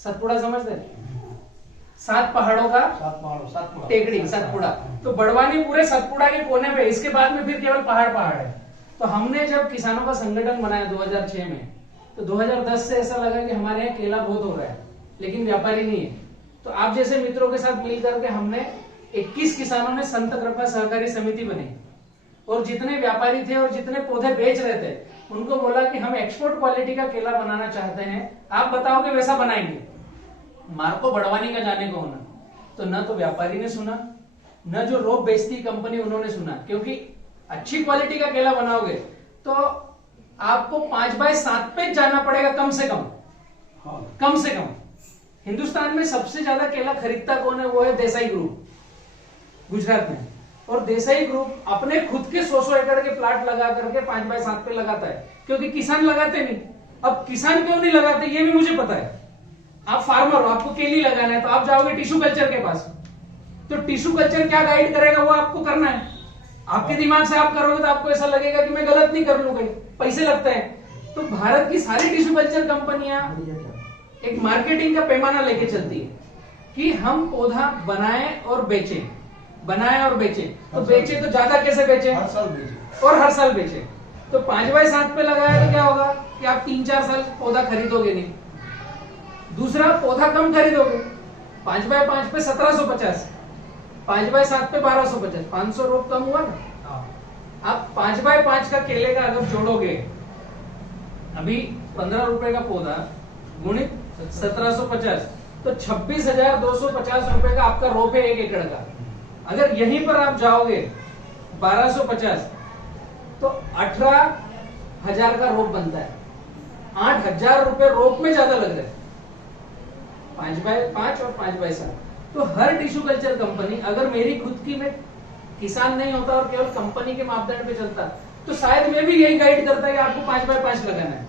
सतपुड़ा समझते हैं? 7 पहाड़ों का टेकड़ी सतपुड़ा। तो बड़वानी पूरे सतपुड़ा के कोने पे, इसके बाद में फिर केवल पहाड़ पहाड़ है। तो हमने जब किसानों का संगठन बनाया 2006 में, तो 2010 से ऐसा लगा कि हमारे यहाँ केला बहुत हो रहा है लेकिन व्यापारी नहीं है। तो आप जैसे मित्रों के साथ मिल करके हमने 21 किसानों ने संत कृपा सहकारी समिति बनी और जितने व्यापारी थे और जितने पौधे बेच रहे थे उनको बोला कि हम एक्सपोर्ट क्वालिटी का केला बनाना चाहते हैं, आप बताओगे वैसा बनाएंगे। मार्को बड़वानी का जाने को होना, तो न तो व्यापारी ने सुना, न जो रोप बेचती कंपनी उन्होंने सुना, क्योंकि अच्छी क्वालिटी का केला बनाओगे तो आपको 5x7 पे जाना पड़ेगा कम से कम। कम से कम हिंदुस्तान में सबसे ज्यादा केला खरीदता कौन है? वो है देसाई ग्रुप गुजरात में। और देसाई ग्रुप अपने खुद के 100 एकड़ के प्लाट लगा करके 5x7 पे लगाता है, क्योंकि किसान लगाते नहीं। अब किसान क्यों नहीं लगाते ये भी मुझे पता है। आप फार्मर हो, आपको केली लगाना है तो आप जाओगे टिश्यू कल्चर के पास, तो टिश्यू कल्चर क्या गाइड करेगा वो आपको करना है। आपके दिमाग से आप करोगे तो आपको ऐसा लगेगा कि मैं गलत नहीं कर लूं, कहीं पैसे लगते हैं। तो भारत की सारी टिश्यू कल्चर कंपनियां एक मार्केटिंग का पैमाना लेके चलती है कि हम पौधा बनाएं और बेचें, बनाएं और बेचें। तो बेचे तो ज्यादा कैसे बेचें? हर साल बेचे और हर साल बेचे। तो 5x7 पे लगाया तो क्या होगा कि आप 3-4 साल पौधा खरीदोगे नहीं। दूसरा, पौधा कम खरीदोगे। 5x5 पे 1750, 5x7 पे 1250, 500 रोप कम हुआ ना। आप 5x5 का केले का अगर जोड़ोगे, अभी 15 रुपए का पौधा गुणित 1750 तो 26,250 रुपए का आपका रोप है 1 एकड़ का। अगर यहीं पर आप जाओगे 1250 तो 18,000 का रोप बनता है। 8,000 रुपए रोप में ज्यादा लग रहे हैं 5x5 और 5x7। तो हर टिश्यू कल्चर कंपनी, अगर मेरी खुद की मैं किसान नहीं होता और केवल कंपनी के मापदंड पे चलता तो शायद मैं भी यही गाइड करता कि आपको 5x5 लगाना है।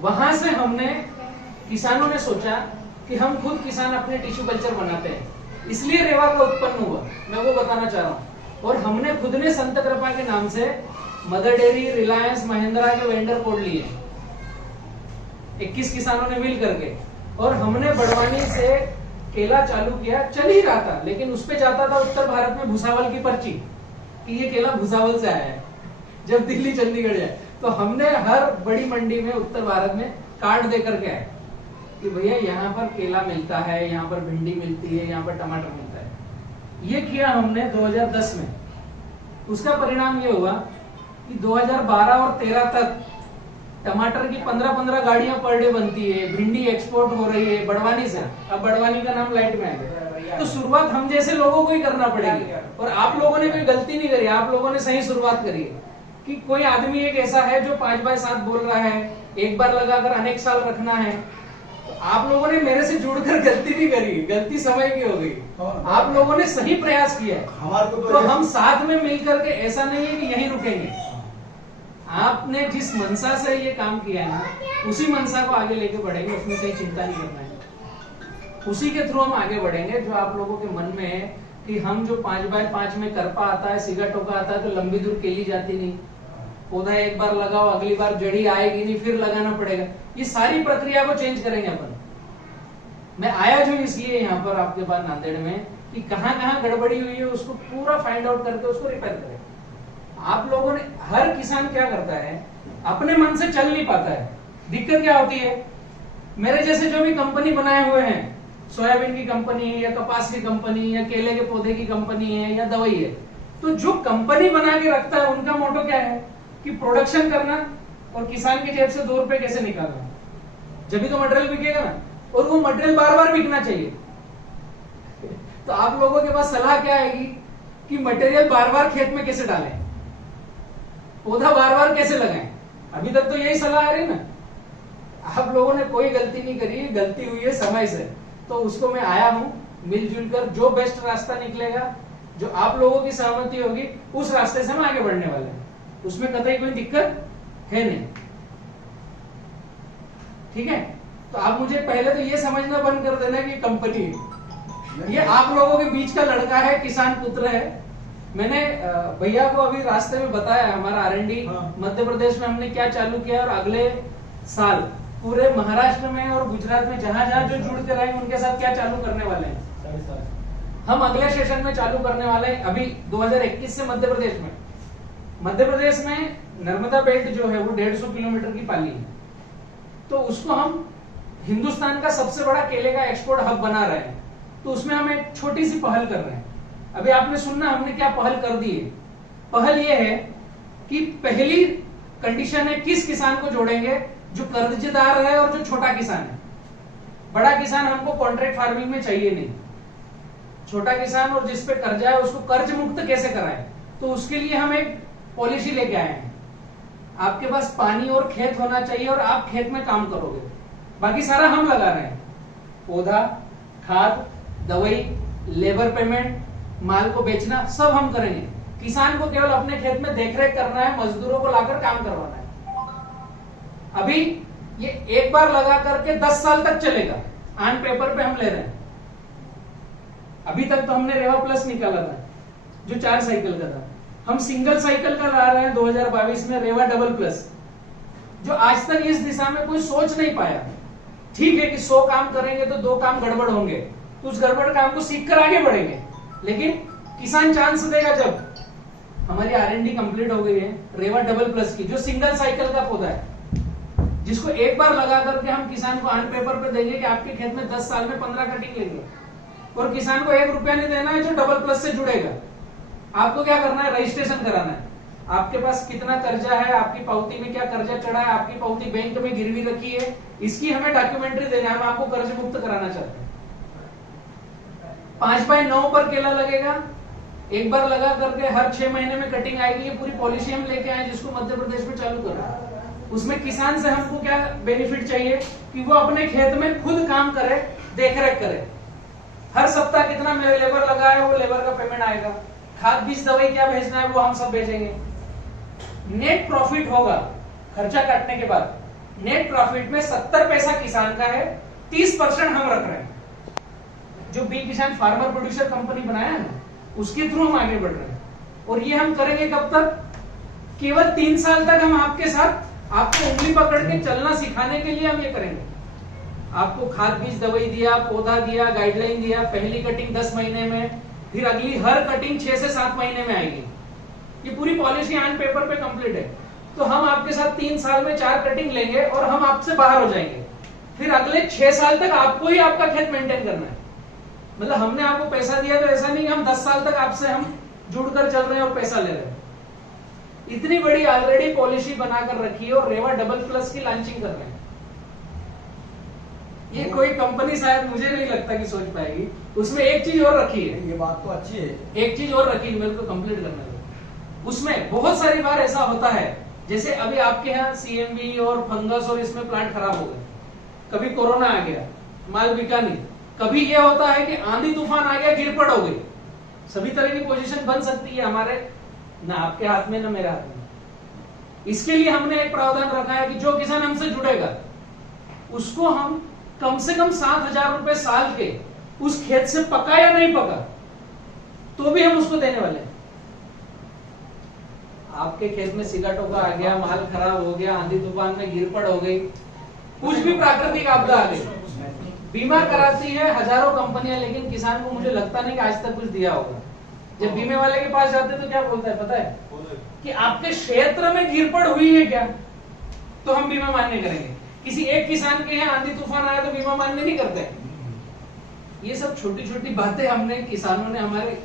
वहां से हमने किसानों ने सोचा कि हम खुद किसान अपने टिश्यू कल्चर बनाते हैं, इसलिए रेवा का उत्पन्न हुआ। मैं वो बताना चाह रहा हूं। और हमने खुद ने संत कृपा के नाम से मदर डेयरी, रिलायंस, महिंद्रा के वेंडर कोड लिए 21 किसानों ने मिल करके, और हमने बड़वानी से केला चालू किया। चल ही रहा था लेकिन उस पे जाता था उत्तर भारत में भुसावल की पर्ची कि ये केला भुसावल से आया है, जब दिल्ली चंडीगढ़ जाए। तो हमने हर बड़ी मंडी में उत्तर भारत में कार्ड दे करके आए कि भैया यहाँ पर केला मिलता है, यहाँ पर भिंडी मिलती है, यहाँ पर टमाटर मिलता है। ये किया हमने 2010 में। उसका परिणाम ये हुआ कि 2012 और 13 तक टमाटर की 15-15 गाड़ियां पर डे बनती है, भिंडी एक्सपोर्ट हो रही है बड़वानी से। अब बड़वानी का नाम लाइट में आ गया। तो शुरुआत हम जैसे लोगों को ही करना पड़ेगी, और आप लोगों ने कोई गलती नहीं करी, आप लोगों ने सही शुरुआत करी है। कि कोई आदमी एक ऐसा है जो 5x7 बोल रहा है, एक बार लगाकर अनेक साल रखना है। तो आप लोगों ने मेरे से जुड़कर गलती नहीं करी, गलती समय की हो गई। आप लोगों ने सही प्रयास किया है। तो हम साथ में मिलकर के, ऐसा नहीं है कि यहीं रुकेंगे। आपने जिस मनसा से ये काम किया है ना, उसी मनसा को आगे लेके बढ़ेंगे, उसमें कहीं चिंता नहीं करना है। उसी के थ्रू हम आगे बढ़ेंगे जो आप लोगों के मन में है कि हम जो 5x5 में करपा आता है, सीगा टोका आता है तो लंबी दूर केली जाती नहीं, पौधा एक बार लगाओ अगली बार जड़ी आएगी नहीं, फिर लगाना पड़ेगा। ये सारी प्रक्रिया को चेंज करेंगे अपन। मैं आया जो इसलिए यहाँ पर आपके पास नांदेड़ में कि कहाँ कहाँ गड़बड़ी हुई है उसको पूरा फाइंड आउट करके उसको रिपेयर करें। आप लोगों ने, हर किसान क्या करता है, अपने मन से चल नहीं पाता है। दिक्कत क्या होती है, मेरे जैसे जो भी कंपनी बनाए हुए हैं, सोयाबीन की कंपनी है या कपास की कंपनी या केले के पौधे की कंपनी है या दवाई है, तो जो कंपनी बना के रखता है उनका मोटो क्या है कि प्रोडक्शन करना और किसान की जेब से 2 रुपए कैसे निकालना, जब भी तो मटेरियल बिकेगा ना, और वो मटेरियल बार बार बिकना चाहिए। तो आप लोगों के पास सलाह क्या आएगी कि मटेरियल बार बार खेत में कैसे डालें, पौधा बार बार कैसे लगाएं। अभी तक तो यही सलाह आ रही है ना। आप लोगों ने कोई गलती नहीं करी, गलती हुई है समय से, तो उसको मैं आया हूं मिलजुल कर, जो बेस्ट रास्ता निकलेगा, जो आप लोगों की सहमति होगी, उस रास्ते से हम आगे बढ़ने वाले हैं। उसमें कतई कोई दिक्कत है नहीं, ठीक है। तो आप मुझे पहले तो ये समझना बंद कर देना कि कंपनी है, ये आप लोगों के बीच का लड़का है, किसान पुत्र है। मैंने भैया को अभी रास्ते में बताया हमारा R&D मध्य प्रदेश में हमने क्या चालू किया, और अगले साल पूरे महाराष्ट्र में और गुजरात में जहां जहां जो जुड़ के रहेंगे उनके साथ क्या चालू करने वाले हैं। हम अगले सेशन में चालू करने वाले हैं अभी 2021 से मध्य प्रदेश में नर्मदा बेल्ट जो है वो 150 किलोमीटर की पाली है, तो उसको हम हिंदुस्तान का सबसे बड़ा केले का एक्सपोर्ट हब बना रहे हैं। तो उसमें हम एक छोटी सी पहल कर रहे हैं। अभी आपने सुनना हमने क्या पहल कर दी है। पहल ये है कि पहली कंडीशन है किस किसान को जोड़ेंगे, जो कर्जदार है और जो छोटा किसान है। बड़ा किसान हमको कॉन्ट्रैक्ट फार्मिंग में चाहिए नहीं। छोटा किसान और जिस पे कर्जा है उसको कर्ज मुक्त कैसे कराएं, तो उसके लिए हम एक पॉलिसी लेके आए हैं। आपके पास पानी और खेत होना चाहिए और आप खेत में काम करोगे, बाकी सारा हम लगा रहे हैं। पौधा, खाद, दवाई, लेबर पेमेंट, माल को बेचना सब हम करेंगे। किसान को केवल अपने खेत में देखरेख करना है, मजदूरों को लाकर काम करवाना है। अभी ये एक बार लगा करके 10 साल तक चलेगा, ऑन पेपर पे हम ले रहे हैं। अभी तक तो हमने रेवा प्लस निकाला था जो 4 साइकिल का था, हम सिंगल साइकिल का ला रहे हैं 2022 में रेवा डबल प्लस, जो आज तक इस दिशा में कोई सोच नहीं पाया। ठीक है कि 100 काम करेंगे तो 2 काम गड़बड़ होंगे, तो उस गड़बड़ काम को सीखकर आगे बढ़ेंगे, लेकिन किसान चांस देगा जब। हमारी R&D कंप्लीट हो गई है रेवा डबल प्लस की, जो सिंगल साइकिल का पौधा है, जिसको एक बार लगा करके हम किसान को ऑन पेपर पे देंगे कि आपके खेत में 10 साल में 15 कटिंग लेंगे, और किसान को 1 रुपया नहीं देना है जो डबल प्लस से जुड़ेगा। आपको क्या करना है, रजिस्ट्रेशन कराना है। आपके पास कितना कर्जा है, आपकी पावती में क्या कर्जा चढ़ा है, आपकी पावती बैंक में गिरवी रखी है, इसकी हमें डॉक्यूमेंट्री देना है। हम आपको कर्ज मुक्त कराना चाहते हैं। 5/9 पर केला लगेगा, एक बार लगा करके हर 6 महीने में कटिंग आएगी। ये पूरी पॉलिसी हम लेके आए जिसको मध्य प्रदेश में चालू करना है। उसमें किसान से हमको क्या बेनिफिट चाहिए कि वो अपने खेत में खुद काम करे, देखरेख करे। हर सप्ताह कितना मेरे लेबर लगा है वो लेबर का पेमेंट आएगा। खाद बीज दवाई क्या भेजना है वो हम सब भेजेंगे। नेट प्रॉफिट होगा खर्चा काटने के बाद। नेट प्रॉफिट में 70 पैसा किसान का है, 30% हम रख रहे हैं। जो बी किसान फार्मर प्रोड्यूसर कंपनी बनाया है ना, उसके थ्रू हम आगे बढ़ रहे हैं। और ये हम करेंगे कब तक, केवल 3 साल तक हम आपके साथ, आपको उंगली पकड़ के चलना सिखाने के लिए हम ये करेंगे। आपको खाद बीज दवाई दिया, पौधा दिया, गाइडलाइन दिया, पहली कटिंग 10 महीने में, फिर अगली हर कटिंग 6 से 7 महीने में आएगी। ये पूरी पॉलिसी ऑन पेपर पे कंप्लीट है। तो हम आपके साथ 3 साल में 4 कटिंग लेंगे और हम आपसे बाहर हो जाएंगे। फिर अगले 6 साल तक आपको ही आपका खेत मेंटेन करना है। मतलब हमने आपको पैसा दिया तो ऐसा नहीं कि हम 10 साल तक आपसे हम जुड़कर चल रहे हैं और पैसा ले रहे हैं। इतनी बड़ी ऑलरेडी पॉलिसी बनाकर रखी है और रेवा डबल प्लस की लॉन्चिंग कर रहे हैं। ये कोई कंपनी शायद मुझे नहीं लगता कि सोच पाएगी। उसमें एक चीज और रखी है, ये बात तो अच्छी है, एक चीज और रखी है, मेरे को कंप्लीट करने दो। उसमें बहुत सारी बार ऐसा होता है, जैसे अभी आपके यहाँ CMV और फंगस और इसमें प्लांट खराब हो गए, कभी कोरोना आ गया, माल बिका नहीं, कभी ये होता है कि आंधी तूफान आ गया, गिरपड़ हो गई। सभी तरह की पोजीशन बन सकती है हमारे, ना आपके हाथ में ना मेरे हाथ में। इसके लिए हमने एक प्रावधान रखा है कि जो किसान हमसे जुड़ेगा उसको हम कम से कम 7,000 रुपए साल के, उस खेत से पका या नहीं पका तो भी हम उसको देने वाले हैं। आपके खेत में सिगा टोका आ गया, माल खराब हो गया, आंधी तूफान में गिरपड़ हो गई, कुछ भी प्राकृतिक आपदा आ गई, बीमा कराती है हजारों कंपनियां, लेकिन किसान को मुझे लगता नहीं कि आज तक कुछ दिया होगा। जब बीमे वाले के पास जाते तो क्या बोलता है पता है, कि आपके क्षेत्र में गिरपड़ हुई है क्या, तो हम बीमा मान्य करेंगे। किसी एक किसान के यहाँ आंधी तूफान आया तो बीमा मान्य नहीं करते। ये सब छोटी छोटी बातें हमने, किसानों ने, हमारे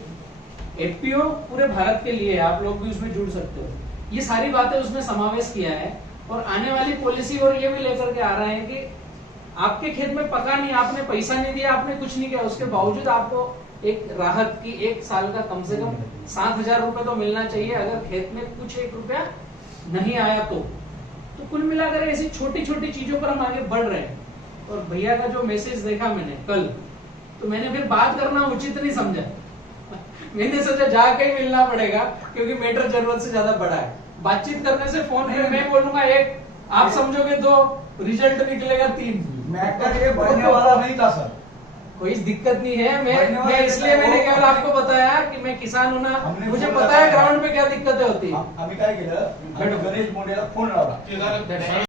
FPO पूरे भारत के लिए, आप लोग भी उसमें जुड़ सकते हो, ये सारी बातें उसमें समावेश किया है। और आने वाली पॉलिसी और ये भी लेकर के आ रहे हैं कि आपके खेत में पका नहीं, आपने पैसा नहीं दिया, आपने कुछ नहीं किया, उसके बावजूद आपको एक राहत की 1 साल का कम से कम 7,000 रुपए तो मिलना चाहिए, अगर खेत में कुछ 1 रुपया नहीं आया तो कुल मिलाकर ऐसी छोटी छोटी चीजों पर हम आगे बढ़ रहे हैं। और भैया का जो मैसेज देखा मैंने कल, तो मैंने फिर बात करना उचित नहीं समझा। मैंने सोचा जाके ही मिलना पड़ेगा, क्योंकि मैटर जरूरत से ज्यादा बड़ा है। बातचीत करने से फोन पे मैं बोलूंगा 1, आप समझोगे 2, रिजल्ट निकलेगा 3। मैटर ये बढ़ने वाला नहीं था सर, कोई दिक्कत नहीं है। मैं इसलिए मैंने केवल आपको बताया कि मैं किसान हूं ना, मुझे पता है ग्राउंड पे क्या दिक्कतें होती है। आम्ही काय केलं, गणेश मोंडेला फोन लावला।